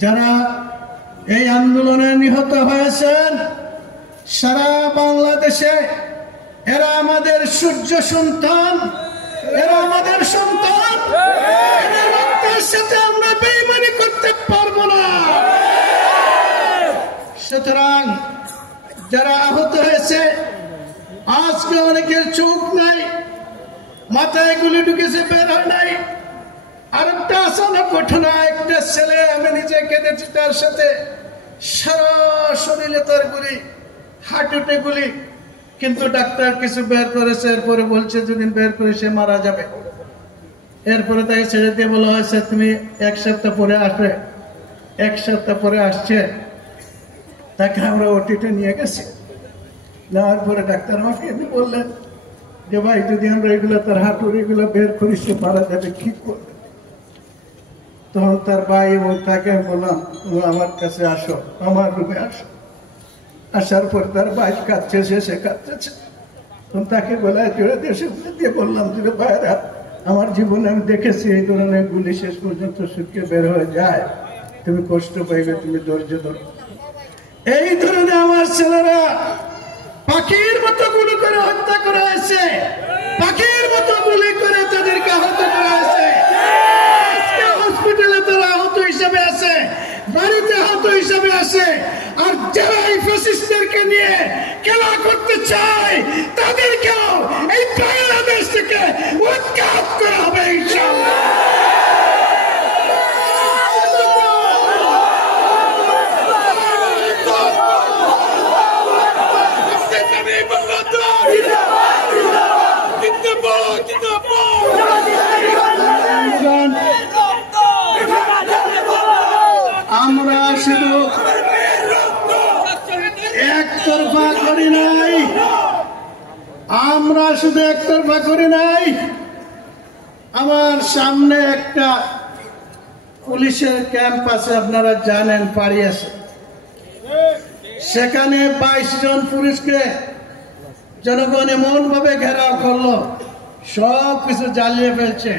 যারা এই আন্দোলনে নিহত হয়েছেন সারা বাংলাদেশে, এরা আমাদের সূর্য সন্তান, এরা আমাদের সন্তান। এদের রক্তের সাথে আমরা বেঈমানি করতে পারবো না। সুতরাং যারা আহত হয়েছে, আজকে অনেকের চোখ নাই, মাথায় গুলি ঢুকেছে, বের হয় নাই। আরেকটা আচানক ঘটনা, একটা ছেলে, আমি নিজে কেঁদেছি তার সাথে, সারা শরীরে তার গুলি, হাঁটুতে গুলি, কিন্তু ডাক্তার কিছু বের করেছে, এরপরে বলছে যেদিন বের করে সে মারা যাবে। এরপরে তাকে ছেড়ে দিয়ে বলা হয়েছে তুমি 1 সপ্তাহ পরে আসবে। 1 সপ্তাহ পরে আসছে, তাকে আমরা ওটিতে নিয়ে গেছি। নেওয়ার পরে ডাক্তার আমাকে বললেন যে ভাই যদি আমরা এগুলো তার হাঁটুর এগুলো বের করি সে মারা যাবে, কি করবে? তখন তার ভাই এবং তাকে বললাম তুমি আমার কাছে আসো, আমার রুমে আসো। আসার পর তার ভাই কাঁদছে, সে কাঁদতেছে। তাকে গলায় জোরে দিয়ে বললাম যে ভাইরা, আমার জীবনে আমি দেখেছি এই ধরনের গুলি শেষ পর্যন্ত শুকিয়ে বের হয়ে যায়, তুমি কষ্ট পাইবে, তুমি ধৈর্য ধরো। এই ধরনের আমার ছেলেরা পাখির মতো গুলি করে হত্যা করা হয়েছে, পাখির মতো গুলি করে তাদেরকে আহত করা হয়েছে। হসপিটালে তারা আহত হিসাবে আছে, বাড়িতে আহত হিসাবে আছে। আর যারা এই ফ্যাসিস্টদেরকে নিয়ে খেলা করতে চায় তাদেরকেও এই বাংলাদেশ থেকে উৎখাত করা হবে ইনশাআল্লাহ। আমরা শুধু একতরফা করি নাই, আমরা শুধু একতরফা করি নাই। আমার সামনে একটা পুলিশের ক্যাম্প আছে, আপনারা জানেন, পাড়ি আছে। সেখানে 22 জন পুলিশকে জনগণ এমন ভাবে ঘেরাও করলো, সব কিছু জ্বালিয়ে ফেলছে।